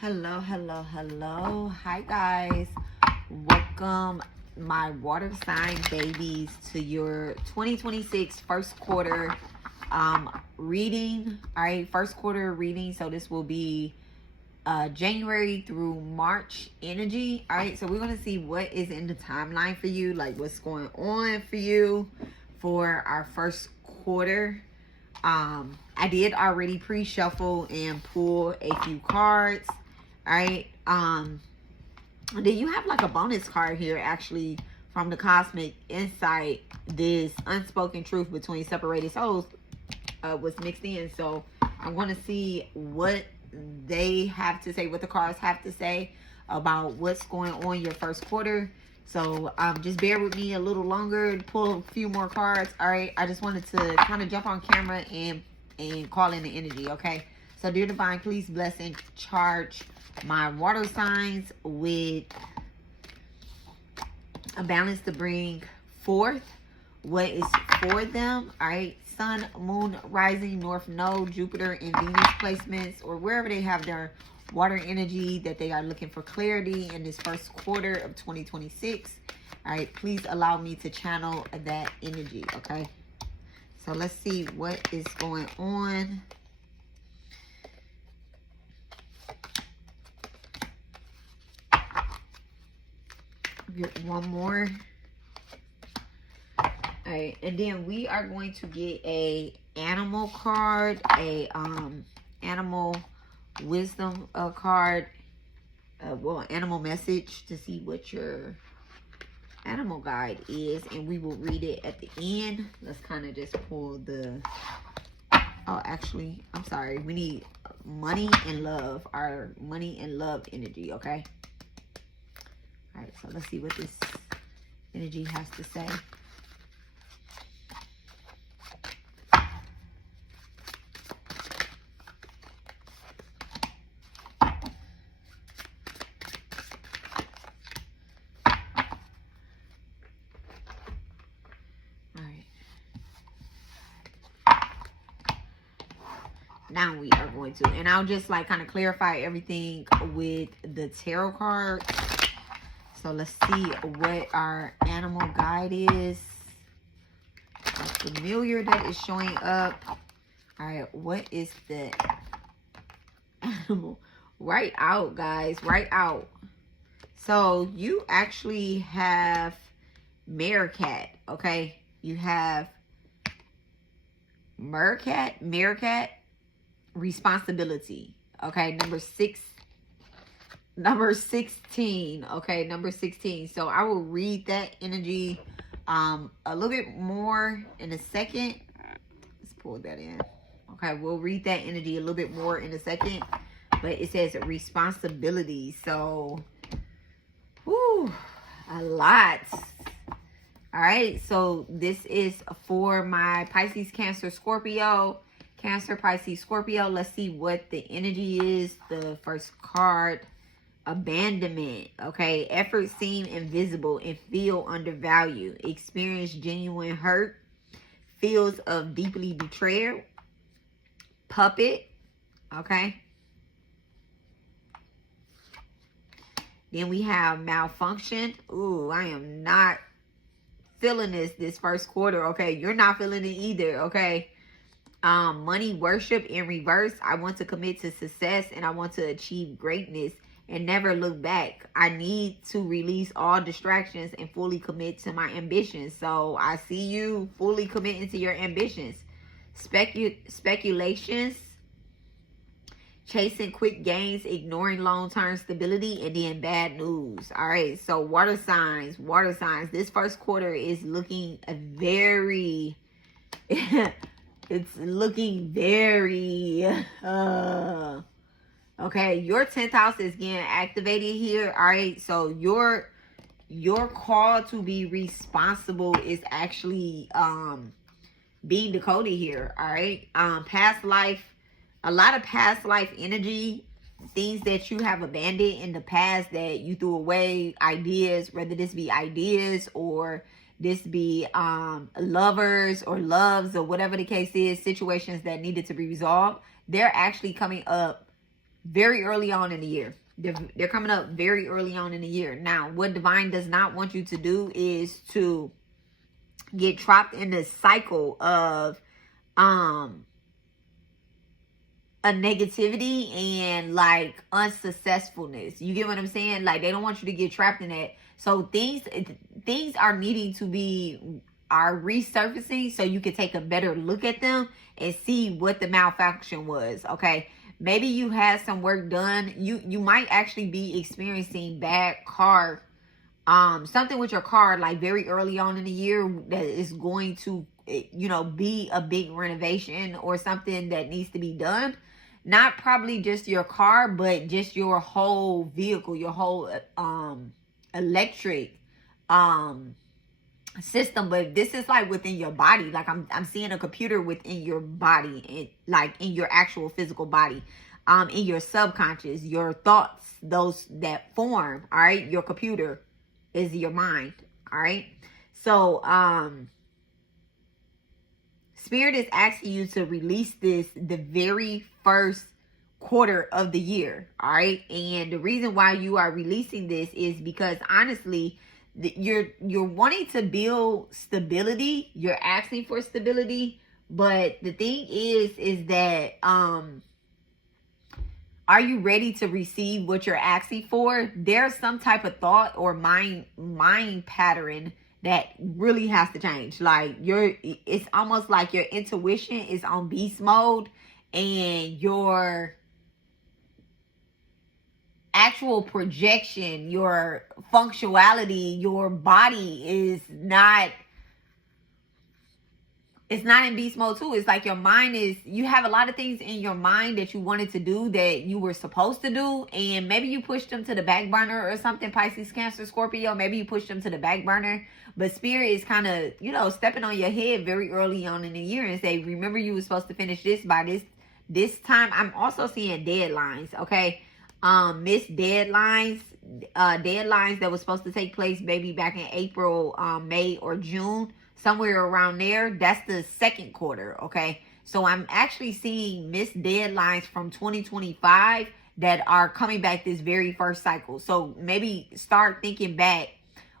Hello, hello, hello. Hi, guys. Welcome, my water sign babies, to your 2026 first quarter reading. All right, first quarter reading. So this will be January through March energy. All right, so we're going to see what is in the timeline for you, like what's going on for you for our first quarter. I did already pre-shuffle and pull a few cards. All right. Then you have like a bonus card here, actually, from the Cosmic Insight. This unspoken truth between separated souls was mixed in. So I'm going to see what they have to say, what the cards have to say about what's going on your first quarter. So just bear with me a little longer, pull a few more cards. All right. I just wanted to kind of jump on camera and call in the energy. Okay. So dear divine, please bless and charge my water signs with a balance to bring forth what is for them. All right. Sun, moon, rising, north node, Jupiter, and Venus placements, or wherever they have their water energy that they are looking for clarity in this first quarter of 2026. All right. Please allow me to channel that energy. Okay. So let's see what is going on. Get one more. All right, and then we are going to get a animal card, a animal wisdom card, well, animal message, to see what your animal guide is, and we will read it at the end. Let's kind of just pull the, oh, actually, I'm sorry, we need money and love, our money and love energy. Okay. All right, so let's see what this energy has to say. Now we are going to, and I'll just like kind of clarify everything with the tarot card. So let's see what our animal guide is. A familiar that is showing up. All right, what is the animal? Right out, guys, right out. So you actually have meerkat, okay? You have meerkat, responsibility, okay? Number 16, okay? Number 16. So I will read that energy a little bit more in a second. Let's pull that in. Okay, we'll read that energy a little bit more in a second. But it says responsibility. So, whoo, a lot. All right, so this is for my Pisces, Cancer, Scorpio. Cancer, Pisces, Scorpio. Let's see what the energy is. The first card, abandonment. Okay, efforts seem invisible and feel undervalued. Experience genuine hurt. Feels of deeply betrayed. Puppet. Okay. Then we have malfunction. Ooh, I am not feeling this first quarter. Okay, you're not feeling it either. Okay. Money, worship in reverse. I want to commit to success and I want to achieve greatness and never look back. I need to release all distractions and fully commit to my ambitions. So I see you fully committing to your ambitions. Speculations, chasing quick gains, ignoring long-term stability, and then bad news. All right, so water signs. This first quarter is looking very it's looking very okay. Your 10th house is getting activated here. All right, so your call to be responsible is actually being decoded here. All right, past life, a lot of past life energy, things that you have abandoned in the past that you threw away, ideas, whether this be ideas or this be lovers or loves or whatever the case is, situations that needed to be resolved. They're actually coming up very early on in the year. They're coming up very early on in the year. Now, what divine does not want you to do is to get trapped in the cycle of a negativity and like unsuccessfulness. You get what I'm saying? Like, they don't want you to get trapped in that. So things are needing to be resurfacing so you can take a better look at them and see what the malfunction was. Okay, maybe you had some work done. You might actually be experiencing bad car something with your car, like very early on in the year, that is going to, you know, be a big renovation or something that needs to be done. Not probably just your car, but just your whole vehicle, your whole electric system. But this is like within your body. Like I'm seeing a computer within your body, like in your actual physical body, in your subconscious, your thoughts, those that form. All right, your computer is your mind. All right, so Spirit is asking you to release this the very first quarter of the year. All right, and the reason why you are releasing this is because honestly, you're wanting to build stability. You're asking for stability, but the thing is that are you ready to receive what you're asking for? There's some type of thought or mind pattern that really has to change. Like it's almost like your intuition is on beast mode and your actual projection, your functionality, your body is not, it's not in beast mode too. It's like your mind is, you have a lot of things in your mind that you wanted to do that you were supposed to do, and maybe you pushed them to the back burner or something. Pisces, Cancer, Scorpio, maybe you pushed them to the back burner, but Spirit is kind of, you know, stepping on your head very early on in the year and say, remember, you were supposed to finish this by this time. I'm also seeing deadlines. Okay, missed deadlines, deadlines that was supposed to take place maybe back in April, May or June, somewhere around there. That's the second quarter. Okay, so I'm actually seeing missed deadlines from 2025 that are coming back this very first cycle. So maybe start thinking back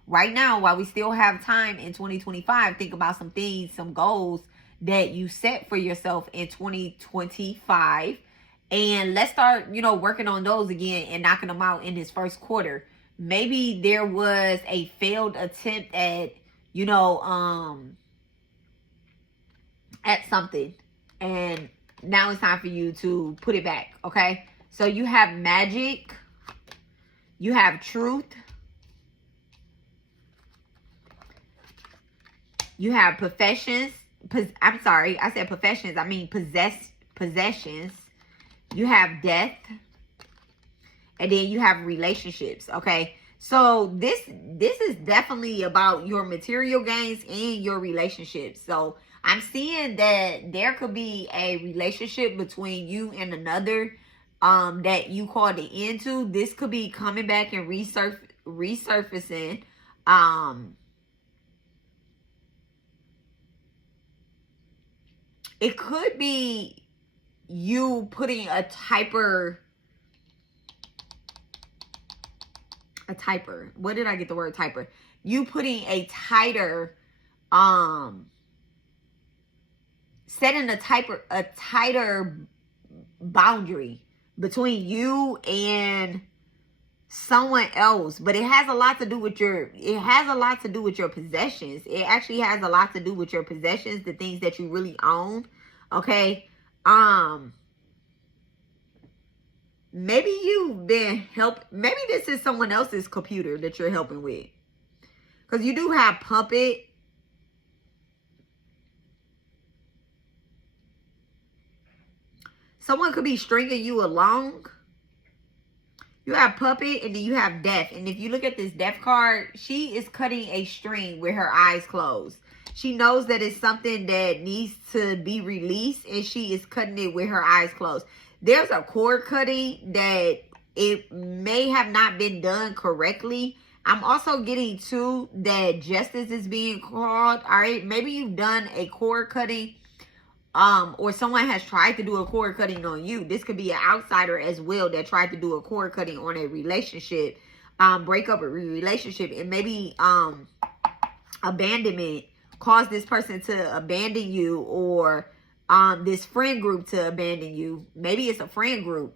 right now while we still have time in 2025. Think about some things, some goals that you set for yourself in 2025, and let's start, you know, working on those again and knocking them out in this first quarter. Maybe there was a failed attempt at, you know, at something, and now it's time for you to put it back. Okay, so you have magic, you have truth, you have professions. I'm sorry, I said professions, I mean possessions. You have death, and then you have relationships. Okay, so this is definitely about your material gains and your relationships. So I'm seeing that there could be a relationship between you and another that you called the end to. This could be coming back and resurfacing. It could be you putting a typer. Where did I get the word typer? You putting a tighter, setting a tighter boundary between you and someone else. But it has a lot to do with your possessions. It actually has a lot to do with your possessions, the things that you really own. Okay. Maybe you've been maybe this is someone else's computer that you're helping with, because you do have puppet. Someone could be stringing you along. You have puppet, and then you have death. And if you look at this death card, she is cutting a string with her eyes closed. She knows that it's something that needs to be released, and she is cutting it with her eyes closed. There's a cord cutting that it may have not been done correctly. I'm also getting too that justice is being called. All right, maybe you've done a cord cutting or someone has tried to do a cord cutting on you. This could be an outsider as well that tried to do a cord cutting on a relationship, break up a relationship, and maybe abandonment caused this person to abandon you, or this friend group to abandon you. Maybe it's a friend group.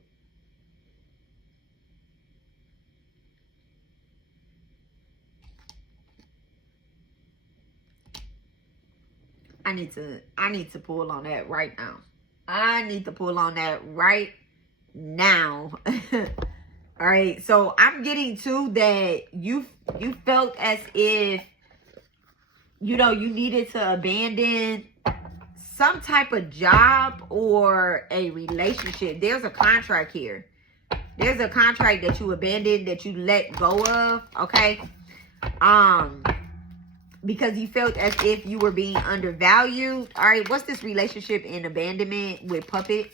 I need to pull on that right now. I need to pull on that right now. All right. So I'm getting to that you felt as if, you know, you needed to abandon some type of job or a relationship. There's a contract here. There's a contract that you abandoned, that you let go of. Okay. Because you felt as if you were being undervalued. All right, what's this relationship in abandonment with Puppet?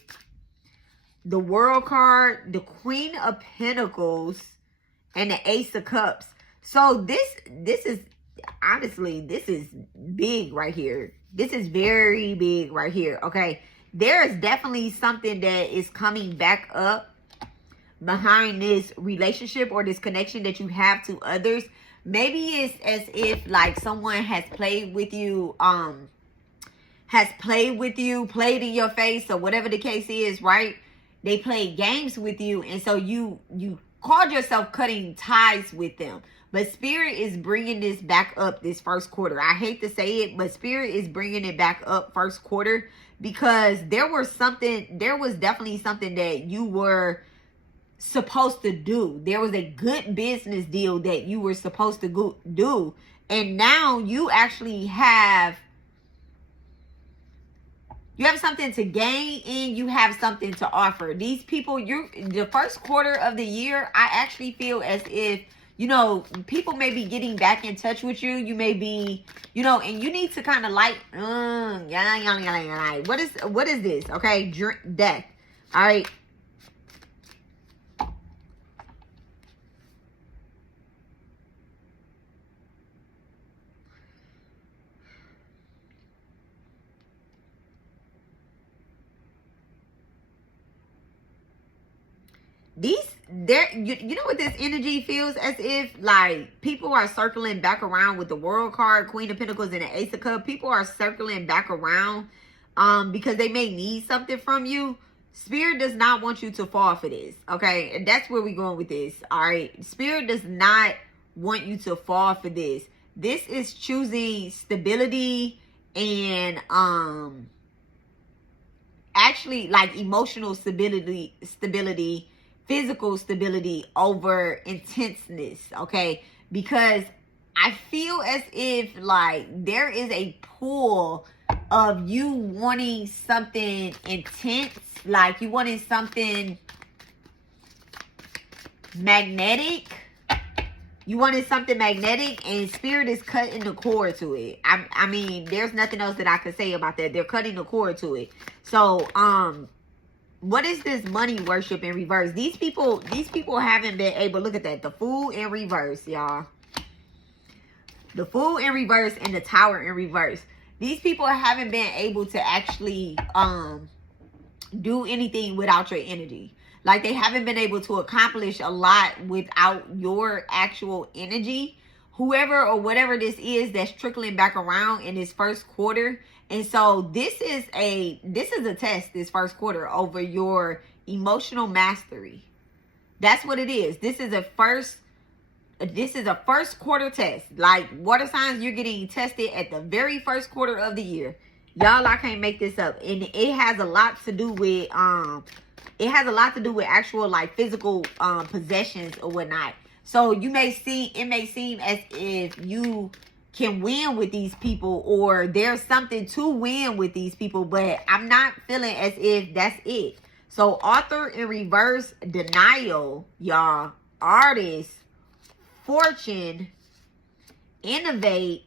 The World card, the Queen of Pentacles, and the Ace of Cups. So this is, honestly, this is big right here. This is very big right here, okay? There is definitely something that is coming back up behind this relationship or this connection that you have to others. Maybe it's as if like someone has played with you, played in your face, or whatever the case is, right? They played games with you, and so you called yourself cutting ties with them. But Spirit is bringing this back up this first quarter. I hate to say it, but Spirit is bringing it back up first quarter, because there was definitely something that you were supposed to do. There was a good business deal that you were supposed to do, and now you actually have something to gain, and you have something to offer. These people, the first quarter of the year, I actually feel as if, you know, people may be getting back in touch with you. You may be, you know, and you need to kind of like, what is this? Okay, death. All right. You know what this energy feels as if, like, people are circling back around with the World card, Queen of Pentacles, and the Ace of Cups. People are circling back around because they may need something from you. Spirit does not want you to fall for this, okay? And that's where we're going with this, all right? Spirit does not want you to fall for this. This is choosing stability and actually like emotional stability, physical stability over intenseness, okay? Because I feel as if like there is a pull of you wanting something intense, like you wanted something magnetic. You wanted something magnetic, and Spirit is cutting the cord to it. I mean, there's nothing else that I could say about that. They're cutting the cord to it. So, what is this money worship in reverse? These people haven't been able, look at that, the Fool in reverse, y'all. The Fool in reverse and the Tower in reverse. These people haven't been able to actually do anything without your energy. Like, they haven't been able to accomplish a lot without your actual energy. Whoever or whatever this is that's trickling back around in this first quarter. And so this is a test, this first quarter, over your emotional mastery. That's what it is. This is a first quarter test. Like, water signs, you're getting tested at the very first quarter of the year. Y'all, I can't make this up. And it has a lot to do with actual like physical possessions or whatnot. So it may seem as if you can win with these people, or there's something to win with these people, but I'm not feeling as if that's it. So Author in reverse, Denial, y'all. Artist, Fortune, Innovate,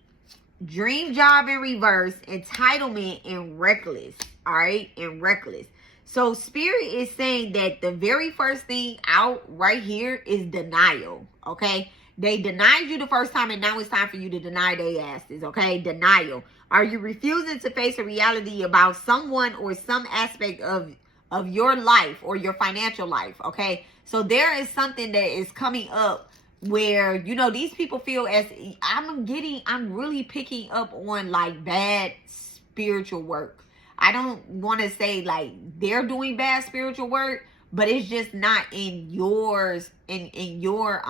Dream Job in reverse, Entitlement, and Reckless. All right, and Reckless. So Spirit is saying that the very first thing out right here is denial, okay? They denied you the first time, and now it's time for you to deny their asses, okay? Denial. Are you refusing to face a reality about someone or some aspect of your life or your financial life, okay? So there is something that is coming up where, you know, these people feel as I'm really picking up on like bad spiritual work. I don't want to say like they're doing bad spiritual work, but it's just not in yours, in your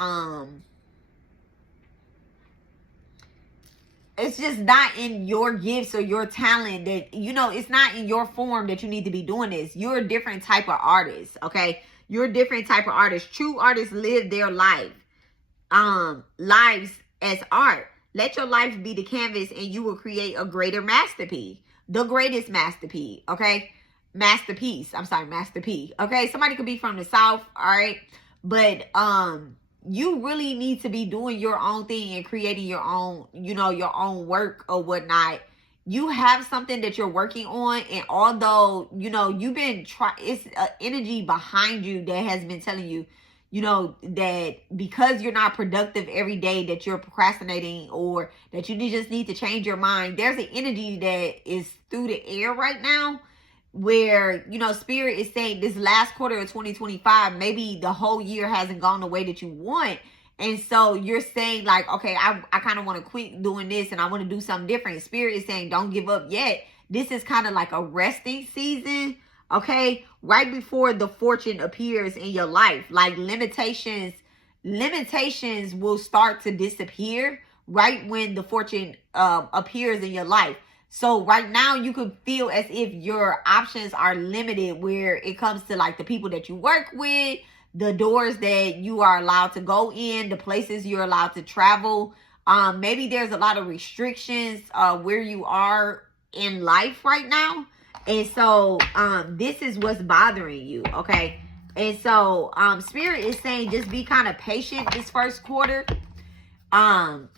it's just not in your gifts or your talent that, you know, it's not in your form that you need to be doing this. You're a different type of artist, okay? You're a different type of artist. True artists live their lives as art. Let your life be the canvas and you will create a greater masterpiece. The greatest masterpiece, okay? Masterpiece. Okay? Somebody could be from the South, all right? But you really need to be doing your own thing and creating your own, you know, your own work or whatnot. You have something that you're working on, and although, you know, you've been it's an energy behind you that has been telling you, you know, that because you're not productive every day, that you're procrastinating, or that you just need to change your mind. There's an energy that is through the air right now where, you know, Spirit is saying this last quarter of 2025, maybe the whole year hasn't gone the way that you want. And so you're saying like, okay, I kind of want to quit doing this and I want to do something different. Spirit is saying, don't give up yet. This is kind of like a resting season, okay? Right before the fortune appears in your life. Like limitations will start to disappear right when the fortune appears in your life. So right now you could feel as if your options are limited where it comes to like the people that you work with, the doors that you are allowed to go in, the places you're allowed to travel. Maybe there's a lot of restrictions where you are in life right now. And so this is what's bothering you, okay? And so Spirit is saying just be kind of patient this first quarter.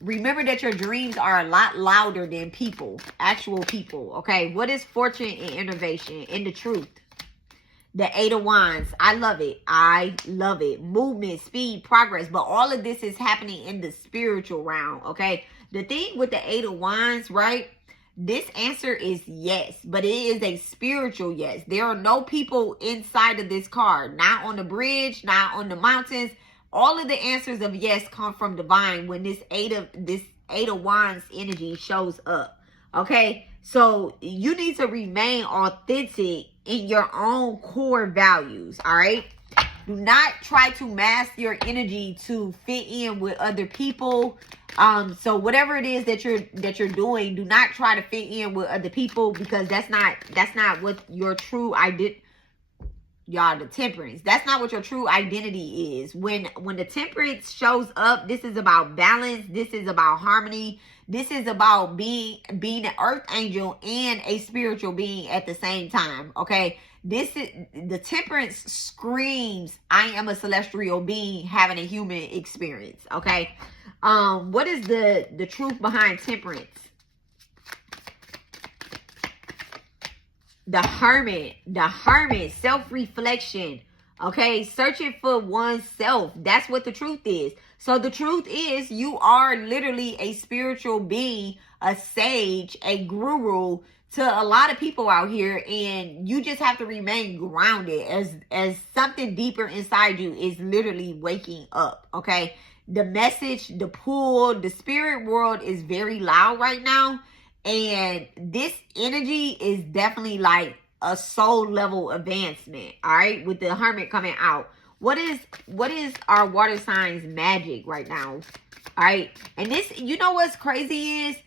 Remember that your dreams are a lot louder than people, actual people, okay? What is fortune and innovation and the truth? The 8 of Wands. I love it. Movement, speed, progress. But all of this is happening in the spiritual realm, okay? The thing with the 8 of Wands, right? This answer is yes, but it is a spiritual yes. There are no people inside of this card. Not on the bridge, not on the mountains. All of the answers of yes come from divine when this eight of Wands energy shows up. Okay, so you need to remain authentic in your own core values. All right, do not try to mask your energy to fit in with other people. So whatever it is that you're doing, do not try to fit in with other people, because that's not what your true identity. Y'all, the Temperance, that's not what your true identity is. When the Temperance shows up, this is about balance. This is about harmony. This is about being an earth angel and a spiritual being at the same time. Okay, this is the Temperance screams, I am a celestial being having a human experience. Okay, what is the truth behind Temperance? The Hermit, self-reflection, okay? Searching for oneself. That's what the truth is. So the truth is you are literally a spiritual being, a sage, a guru to a lot of people out here, and you just have to remain grounded as something deeper inside you is literally waking up, okay? The message, the pull, the spirit world is very loud right now. And this energy is definitely like a soul level advancement. All right. With the Hermit coming out. What is our water signs magic right now? All right. And this, you know what's crazy is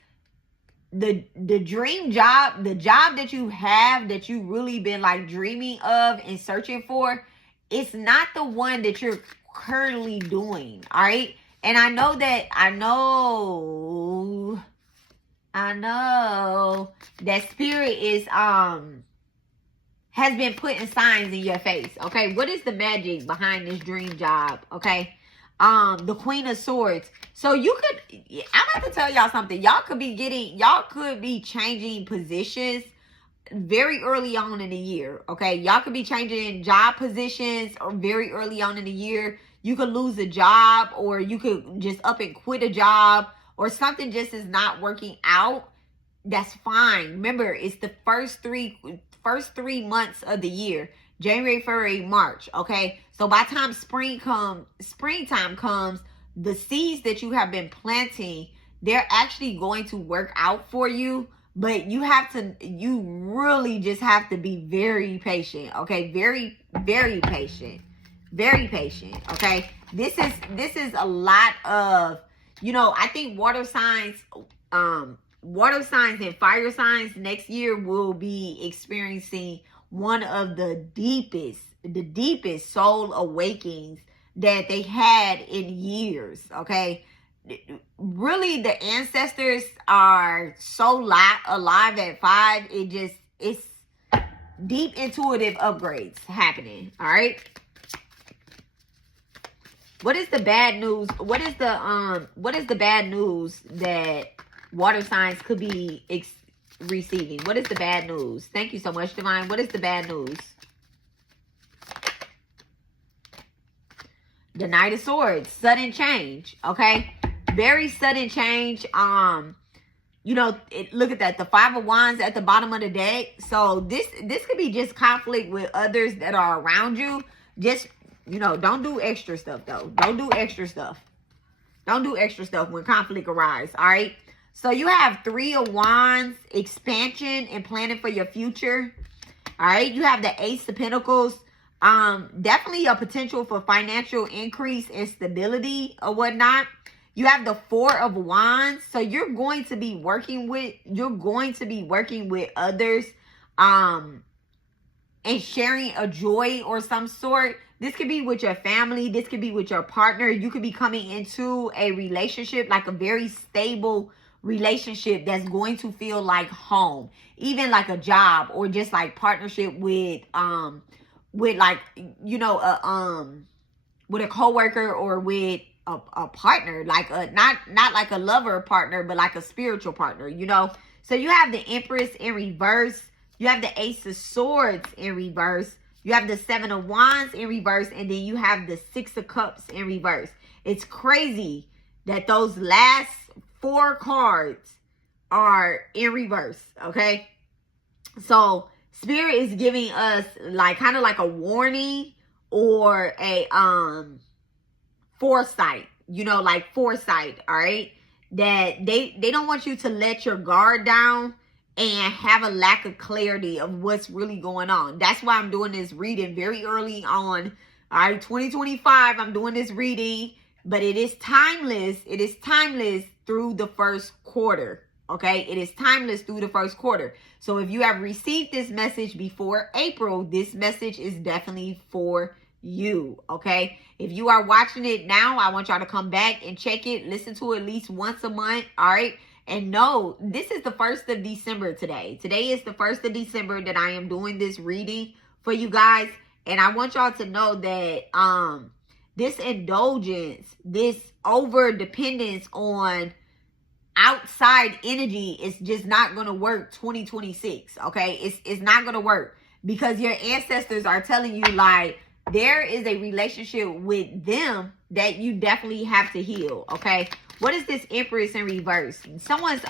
the dream job, the job that you have that you really been like dreaming of and searching for. It's not the one that you're currently doing. All right. And I know that Spirit is has been putting signs in your face. Okay, what is the magic behind this dream job? Okay, the Queen of Swords. So you could, I'm about to tell y'all something. Y'all could be changing positions very early on in the year. Okay, y'all could be changing job positions or very early on in the year. You could lose a job, or you could just up and quit a job, or something just is not working out. That's fine. Remember, it's the first three months of the year. January, February, March. Okay. So by the time springtime comes, the seeds that you have been planting, they're actually going to work out for you. But you really just have to be very patient. Okay. Very, very patient. Very patient. Okay. This is a lot of, I think water signs and fire signs next year will be experiencing one of the deepest soul awakens that they had in years. Okay. Really, the ancestors are so alive at 5. It's deep intuitive upgrades happening. All right. What is the bad news? What is the bad news that water signs could be receiving? What is the bad news? Thank you so much, Divine. What is the bad news? The Knight of Swords, sudden change. Okay, very sudden change. Look at that. The 5 of Wands at the bottom of the deck. So this could be just conflict with others that are around you. Just, don't do extra stuff though. Don't do extra stuff. Don't do extra stuff when conflict arises. All right. So you have 3 of Wands, expansion and planning for your future. All right. You have the Ace of Pentacles. Definitely a potential for financial increase and stability or whatnot. You have the 4 of Wands. So you're going to be working with others, and sharing a joy or some sort. This could be with your family. This could be with your partner. You could be coming into a relationship, like a very stable relationship that's going to feel like home, even like a job, or just like partnership with like, with a coworker, or with a partner, like not like a lover partner, but like a spiritual partner, So you have the Empress in reverse. You have the Ace of Swords in reverse. You have the 7 of Wands in reverse. And then you have the 6 of Cups in reverse. It's crazy that those last 4 cards are in reverse. Okay. So Spirit is giving us like kind of like a warning, or a foresight, like foresight. All right. That they don't want you to let your guard down and have a lack of clarity of what's really going on. That's why I'm doing this reading very early on. All right, 2025, I'm doing this reading, but it is timeless. It is timeless through the first quarter. Okay, it is timeless through the first quarter. So if you have received this message before April, this message is definitely for you. Okay, if you are watching it now, I want y'all to come back and check it. Listen to it at least once a month. All right. And no, this is the 1st of December today. Today is the 1st of December that I am doing this reading for you guys. And I want y'all to know that this indulgence, this over dependence on outside energy is just not going to work 2026. Okay, it's not going to work, because your ancestors are telling you like there is a relationship with them that you definitely have to heal. Okay. What is this Empress in reverse? Someone's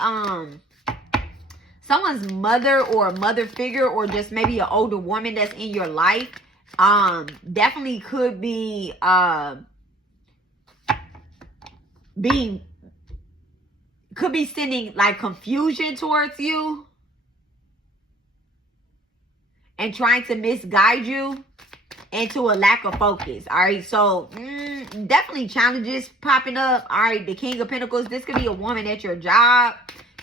mother or mother figure, or just maybe an older woman that's in your life, definitely could be sending like confusion towards you and trying to misguide you into a lack of focus. All right. So definitely challenges popping up. All right. The King of Pentacles. This could be a woman at your job.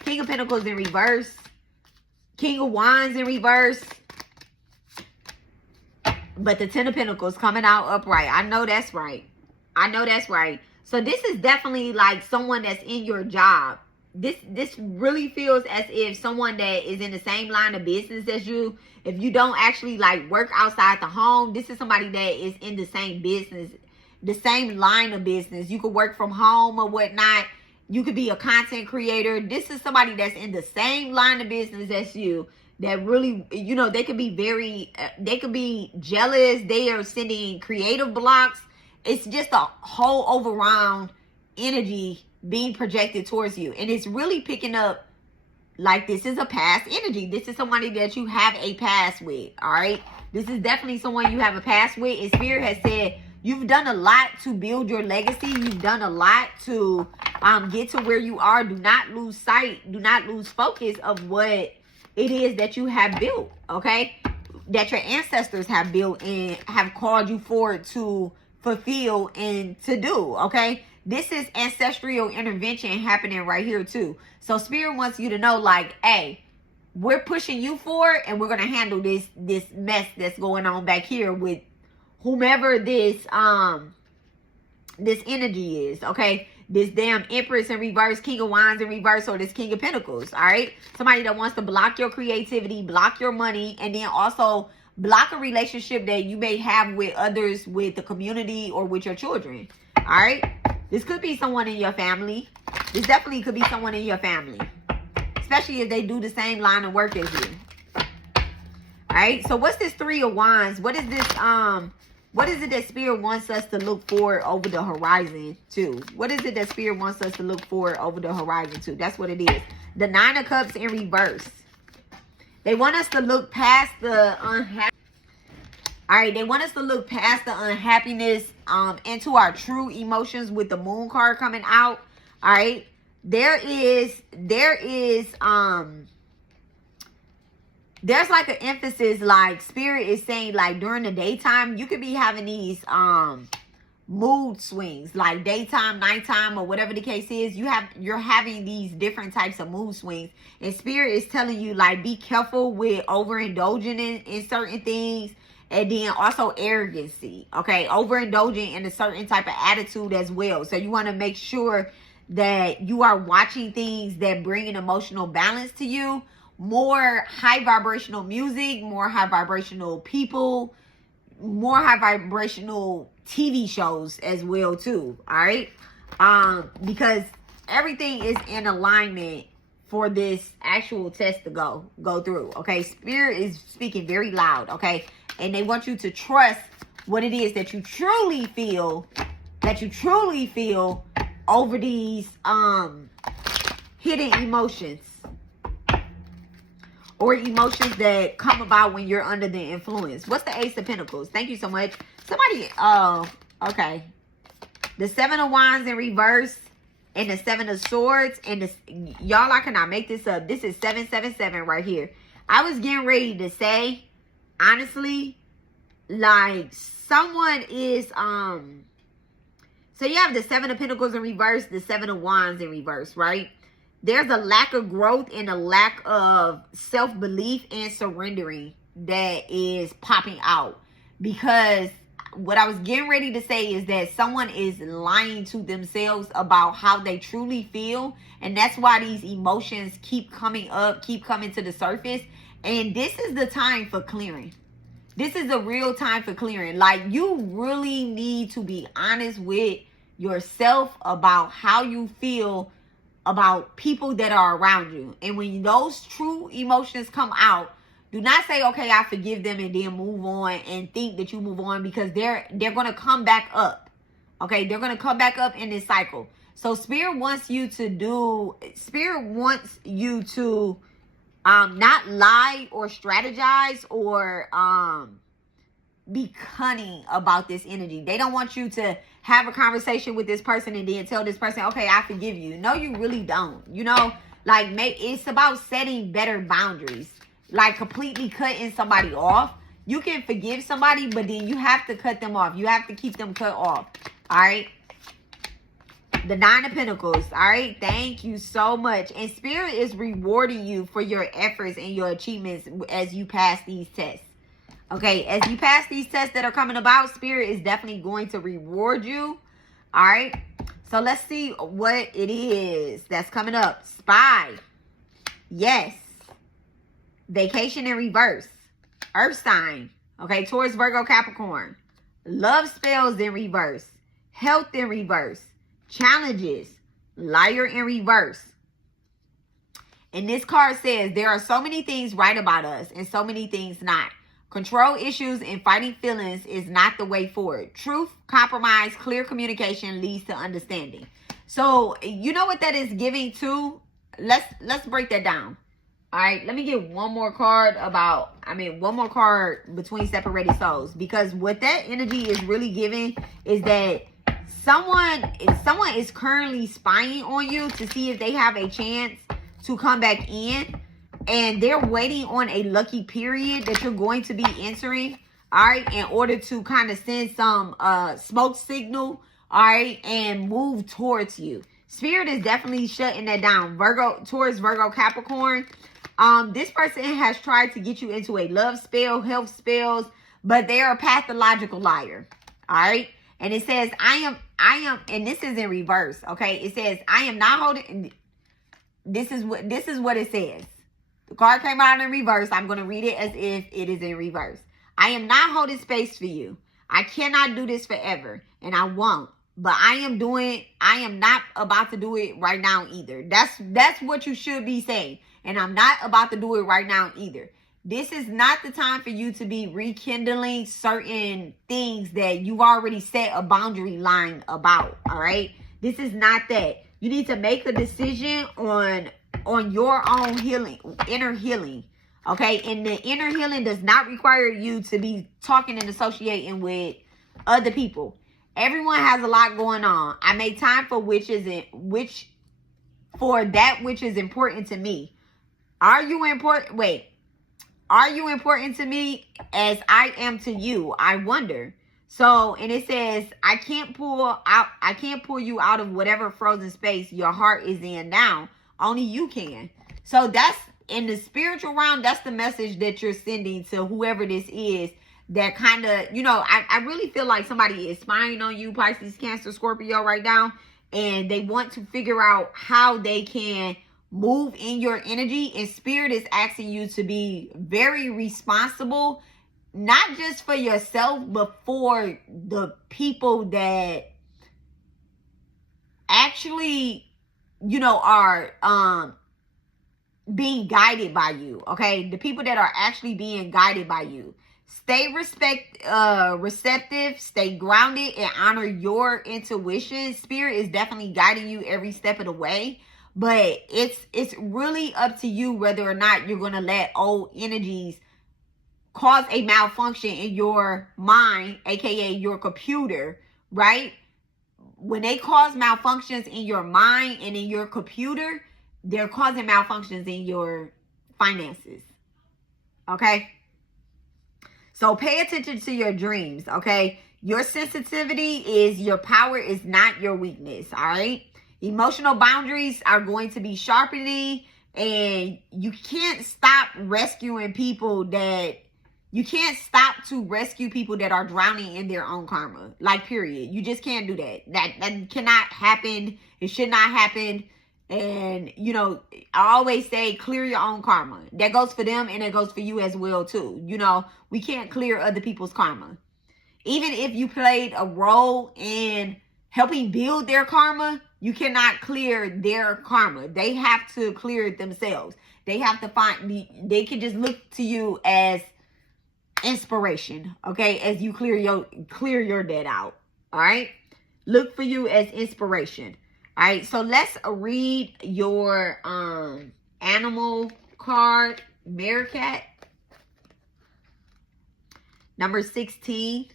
King of Pentacles in reverse. King of Wands in reverse. But the 10 of Pentacles coming out upright. I know that's right. I know that's right. So this is definitely like someone that's in your job. This really feels as if someone that is in the same line of business as you. If you don't actually like work outside the home, this is somebody that is in the same business, the same line of business. You could work from home or whatnot. You could be a content creator. This is somebody that's in the same line of business as you, that really, they could be they could be jealous. They are sending creative blocks. it's just a whole overall energy being projected towards you. And it's really picking up like this is a past energy. This is somebody that you have a past with, all right? This is definitely someone you have a past with. And Spirit has said you've done a lot to build your legacy. You've done a lot to get to where you are. Do not lose sight. Do not lose focus of what it is that you have built, okay? That your ancestors have built and have called you forward to fulfill and to do, okay? This is ancestral intervention happening right here too. So Spirit wants you to know, like, hey, we're pushing you forward and we're going to handle this mess that's going on back here with whomever this energy is, okay? This damn Empress in reverse, King of Wands in reverse, or this King of Pentacles, all right? Somebody that wants to block your creativity, block your money, and then also block a relationship that you may have with others, with the community, or with your children, all right? This could be someone in your family. This definitely could be someone in your family, especially if they do the same line of work as you. All right, so what's this Three of Wands? What is this, what is it that Spirit wants us to look for over the horizon to? What is it that Spirit wants us to look for over the horizon to? That's what it is. The Nine of Cups in reverse. They want us to look past the unhappiness. All right, they want us to look past the unhappiness into our true emotions with the Moon card coming out. All right. There's like an emphasis, like Spirit is saying, like during the daytime, you could be having these mood swings, like daytime, nighttime, or whatever the case is. You're having these different types of mood swings, and Spirit is telling you, like, be careful with overindulging in certain things, and then also arrogancy, okay? Overindulging in a certain type of attitude as well. So you want to make sure that you are watching things that bring an emotional balance to you. More high vibrational music, more high vibrational people, more high vibrational TV shows as well too. All right. Because everything is in alignment for this actual test to go through. Okay. Spirit is speaking very loud. Okay. And they want you to trust what it is that you truly feel, over these hidden emotions, or emotions that come about when you're under the influence. What's the Ace of Pentacles? Thank you so much. Somebody, okay. The Seven of Wands in reverse and the Seven of Swords. And y'all, I cannot make this up. This is 777 right here. I was getting ready to say, honestly, like someone is, so you have the Seven of Pentacles in reverse, the Seven of Wands in reverse, right? There's a lack of growth and a lack of self-belief and surrendering that is popping out. Because what I was getting ready to say is that someone is lying to themselves about how they truly feel. And that's why these emotions keep coming up, keep coming to the surface. And this is the time for clearing. This is a real time for clearing. Like, you really need to be honest with yourself about how you feel about people that are around you. And when those true emotions come out, do not say, okay, I forgive them, and then move on and think that you move on, because they're going to come back up. Okay, they're going to come back up in this cycle. So Spirit wants you to not lie or strategize or be cunning about this energy. They don't want you to have a conversation with this person and then tell this person, okay, I forgive you. No, you really don't. You know, like, it's about setting better boundaries. Like, completely cutting somebody off. You can forgive somebody, but then you have to cut them off. You have to keep them cut off. All right. The Nine of Pentacles. All right. Thank you so much. And Spirit is rewarding you for your efforts and your achievements as you pass these tests. Okay. As you pass these tests that are coming about, Spirit is definitely going to reward you. All right. So let's see what it is that's coming up. Spy. Yes. Vacation in reverse. Earth sign. Okay. Taurus, Virgo, Capricorn. Love spells in reverse. Health in reverse. Challenges. Liar in reverse. And this card says there are so many things right about us and so many things not. Control issues and fighting feelings is not the way forward. Truth, compromise, clear communication leads to understanding. So, you know what that is giving to? Let's break that down. All right, let me get one more card between separated souls, because what that energy is really giving is that someone is currently spying on you to see if they have a chance to come back in, and they're waiting on a lucky period that you're going to be entering, all right, in order to kind of send some smoke signal, all right, and move towards you. Spirit is definitely shutting that down. Virgo, Capricorn. This person has tried to get you into a love spell, health spells, but they're a pathological liar. All right. And it says, I am, and this is in reverse. Okay. It says, I am not holding. This is what it says. The card came out in reverse. I'm going to read it as if it is in reverse. I am not holding space for you. I cannot do this forever, and I won't. But I am not about to do it right now either. That's what you should be saying. And I'm not about to do it right now either. This is not the time for you to be rekindling certain things that you've already set a boundary line about. All right. This is not that. You need to make a decision on your own healing, inner healing. Okay. And the inner healing does not require you to be talking and associating with other people. Everyone has a lot going on. I make time for that which is important to me. Are you important? Wait. Are you important to me as I am to you? I wonder. So, and it says, I can't pull you out of whatever frozen space your heart is in now. Only you can. So that's in the spiritual realm. That's the message that you're sending to whoever this is. That kind of, I really feel like somebody is spying on you, Pisces, Cancer, Scorpio right now. And they want to figure out how they can move in your energy. And Spirit is asking you to be very responsible, not just for yourself, but for the people that actually, are being guided by you. Okay. The people that are actually being guided by you. Stay receptive, stay grounded, and honor your intuition. Spirit is definitely guiding you every step of the way. But it's really up to you whether or not you're going to let old energies cause a malfunction in your mind, aka your computer, right? When they cause malfunctions in your mind and in your computer, they're causing malfunctions in your finances. Okay? So pay attention to your dreams, okay? Your sensitivity is your power, is not your weakness, all right? Emotional boundaries are going to be sharpening, and you can't stop rescuing people that... You can't stop to rescue people that are drowning in their own karma. Like, period. You just can't do that. That cannot happen. It should not happen. And, I always say clear your own karma. That goes for them and it goes for you as well, too. We can't clear other people's karma. Even if you played a role in helping build their karma, you cannot clear their karma. They have to clear it themselves. They have to they can just look to you as inspiration, okay, as you clear your debt out. All right, look for you as inspiration. All right, so let's read your animal card, meerkat, number 16.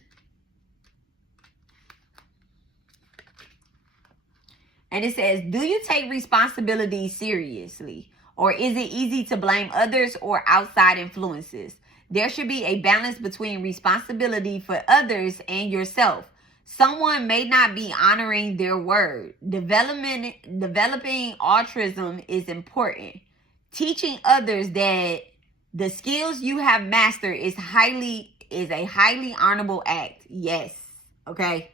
And it says, do you take responsibility seriously, or is it easy to blame others or outside influences? There should be a balance between responsibility for others and yourself. Someone may not be honoring their word. Developing altruism is important. Teaching others that the skills you have mastered is a highly honorable act. Yes. Okay.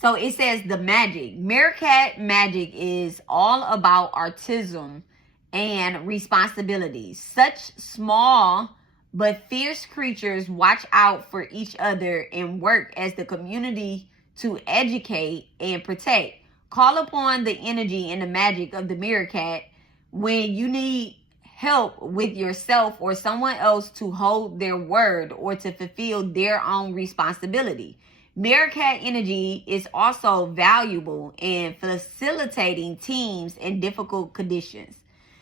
So it says the magic. Meerkat magic is all about artism and responsibilities. Such small but fierce creatures watch out for each other and work as the community to educate and protect. Call upon the energy and the magic of the meerkat when you need help with yourself or someone else to hold their word or to fulfill their own responsibility. Meerkat energy is also valuable in facilitating teams in difficult conditions.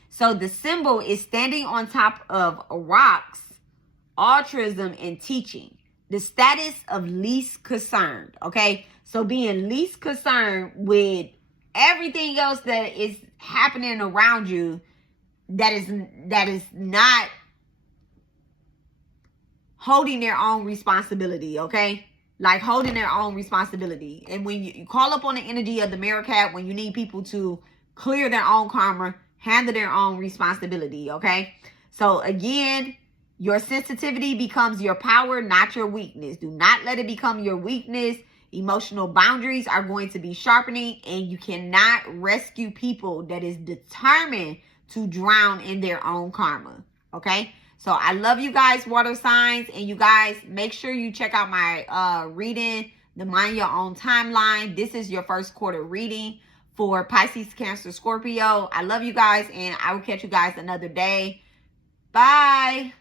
So the symbol is standing on top of rocks, altruism, and teaching. The status of least concerned, okay? So being least concerned with everything else that is happening around you that is not holding their own responsibility, okay? Like holding their own responsibility. And when you call up on the energy of the Meerkat, when you need people to clear their own karma, handle their own responsibility, okay? So again, your sensitivity becomes your power, not your weakness. Do not let it become your weakness. Emotional boundaries are going to be sharpening, and you cannot rescue people that is determined to drown in their own karma, okay? So I love you guys, water signs, and you guys make sure you check out my reading, the Mind Your Own Timeline. This is your first quarter reading for Pisces, Cancer, Scorpio. I love you guys, and I will catch you guys another day. Bye.